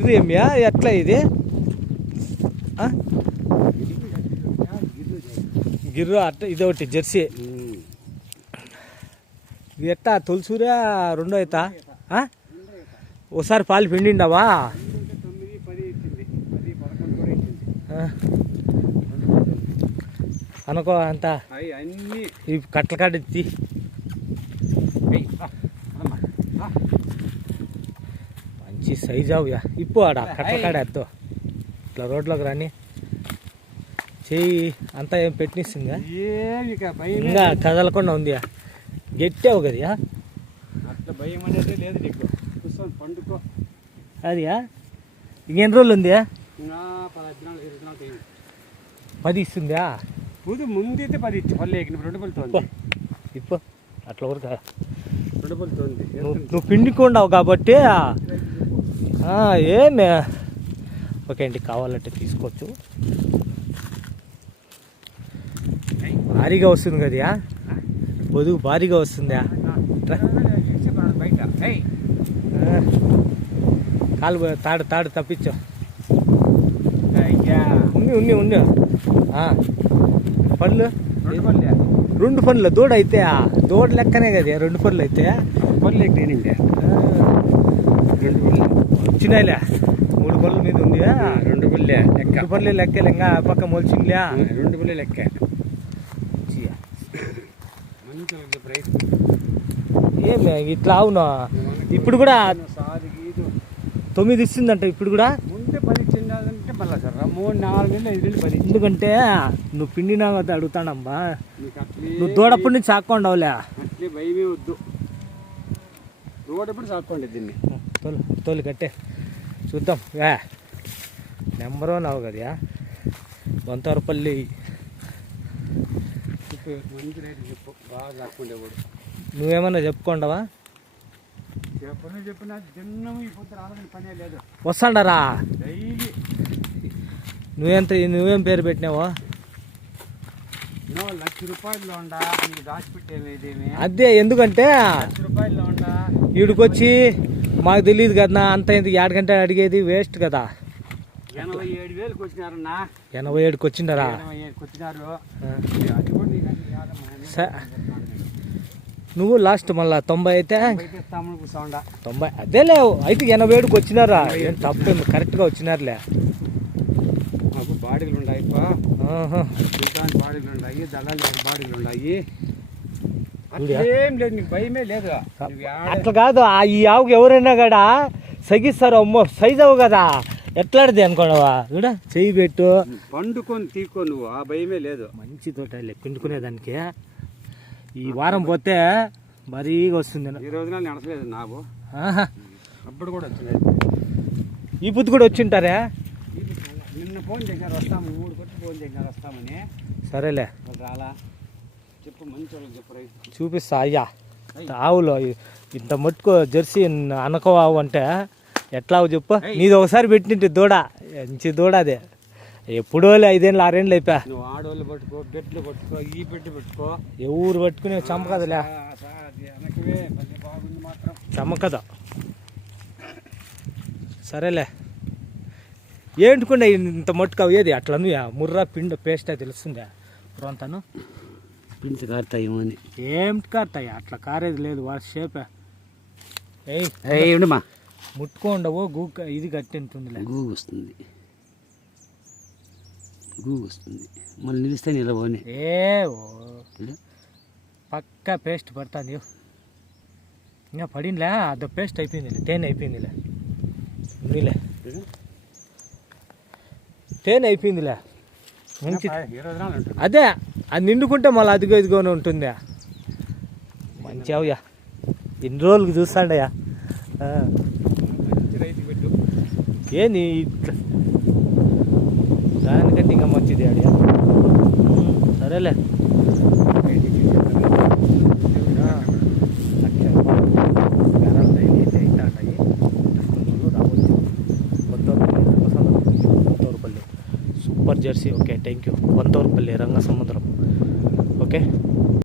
ఇది ఏమియా ఎట్లా ఇది గిర్రు అట్ట ఇది ఒకటి జెర్సీ ఇది ఎట్టా తొలిసూరా రెండో అవుతా ఒకసారి పాలు పిండిండావా అనుకో అంతా ఈ కట్టల కాడ ఎత్తి మంచి సైజు అవుయా ఇప్పు ఆడ కట్టల కాడ ఎత్తో ఇట్లా రోడ్లోకి రాని చెయ్యి అంతా ఏం పెట్టినిస్తుందా ఇంకా కదలకుండా ఉంది గట్టావు కదా అట్లా భయం అనేది లేదు నీకు కూర్చొని పండుకో అదియా ఇంకెన్ని రోజులు ఉంది 10 ఇస్తుందా ముందైతే 10 ఇచ్చి పల్లె ఎక్కిన 2 పళ్ళుతోంది ఇప్పు అట్లా వరకు 2 పళ్ళుతోంది నువ్వు పిండుకుండావు కాబట్టి ఏమే ఓకే అండి కావాలంటే తీసుకోవచ్చు భారీగా వస్తుంది కదా పొదుగు భారీగా వస్తుందా బయట కాలు తాడు తప్పించు ఉంది పళ్ళు 2 పళ్ళు దూడ అయితే దూడ లెక్కనే కదా 2 పళ్ళు అయితే పళ్ళు ఎక్కిండే వచ్చినాయిలే 3 పళ్ళు మీద ఉంది 2 పళ్ళే లెక్క 2 పళ్ళే లెక్కలే ఇంకా పక్క మొలిచిందిలే 2 పళ్ళే లెక్క ఏమే ఇట్లా అవును ఇప్పుడు కూడా 9 ఇస్తుందంట ఇప్పుడు కూడా ముందే 10 ఇచ్చిందంటే మళ్ళీ సార్ 3-4 నెలలు 5 నెలలు 10 ఎందుకంటే నువ్వు పిండినా కదా అడుగుతానమ్మా నువ్వు దూడప్పటి నుంచి సాక్కోండవులే అట్లే భయమే వద్దు దూడప్పుడు సాక్కోండి దీన్ని తోలు కట్టే చూద్దాం నెంబర్ 1 అవు కదా వంతవరపల్లి మంచి రేటు చెప్పు బాగా సాక్కుండేవాడు నువ్వేమన్నా చెప్పుకోండవా చెప్పినా దిన్నము ఈ పొద్దు రావాలని పనే లేదు వస్తాండరా డైలీ నువ్వేం పేరు పెట్టినావో ₹1,00,000 ఉండా నీకు దాచిపెట్టేమేదేమి అదే ఎందుకంటే ₹1,00,000 ఉండా వీడికొచ్చి మాకు తెలియదు కదా అంత ఇంత 7 గంటలు అడిగేది వేస్ట్ కదా 87,000కి వచ్చినారన్నా 87కి వచ్చిండరా 87కి వచ్చినారు అది కూడా నీకు నువ్వు లాస్ట్ మళ్ళా 90 అయితే 90 అదే లేవు అయితే 87కి వచ్చినారా ఏం తప్పేం కరెక్ట్గా వచ్చినారులే మాకు బాడీలు ఉన్నాయి బాడీలు ఉన్నాయి దళాలు బాడీలు ఉన్నాయి ఏం లేదు నీకు భయమే లేదు అట్లా కాదు ఈ ఆవుకి ఎవరైనా కూడా సగిస్తారు అమ్మో సైజ్ అవు కదా ఎట్లాడితే అనుకోవా కూడా చెయ్యి పెట్టు పండుకొని తీసుకో నువ్వు ఆ భయమే లేదు మంచి తోట పిండుకునేదానికి ఈ వారం పోతే మరీగా వస్తుంది ఈ రోజున నడచలేదు నాకు అప్పుడు కూడా వచ్చింది ఈ బుద్ధి కూడా వచ్చింటారా నిన్న ఫోన్ చేశారు వస్తాము 3 కొట్టి ఫోన్ చేశారు వస్తామని సరేలే రాలా చెప్పు మంచి వాళ్ళకి చెప్పు రైతు చూపిస్తా అయ్యా ఆవులో ఇంత మట్టుకు జెర్సీ అనకవావు అంటే ఎట్లా చెప్పు నీది ఒకసారి పెట్టింటే దూడ మంచి దూడ అదే ఎప్పుడో 5 ఏళ్ళు 6 ఏళ్ళు అయిపోయా నువ్వు ఆడవాళ్ళు పట్టుకో బెట్లు పట్టుకో ఈ బెట్టు పెట్టుకో ఎవరు పట్టుకునే చమకదలే బాగుంది మాత్రం చమకదా సరేలే ఏంటుకుండా ఇంత మట్టుకు అయ్యేది అట్లా ముర్రా పిండి పేస్ట్ తెలుస్తుందా పురంతాను పిండి కారుతాయేమో అని ఏమిటి కారుతాయి అట్లా కారేది లేదు వాడి షేపే ఏమా ముట్టుకోండవు ఇది కట్టింటుందిలే గూగు వస్తుంది మళ్ళీ నిలిస్తే నిలబోని పక్క పేస్ట్ పడుతుంది ఇంకా పడిందిలే అదో పేస్ట్ అయిపోయిందిలే తేనె అయిపోయిందిలే ఉందిలే తేనె అయిపోయిందిలే మంచి అదే అది నిండుకుంటే మళ్ళీ అదిగో ఇదిగోనే ఉంటుంది మంచి అవుయా ఎన్ని రోజులకి చూస్తాండయా ఏంది ఇట్లా దానికంటే ఇంకా మంచిది అడియా సరేలే super jersey okay thank you Vantavarapalli Rangasamudram okay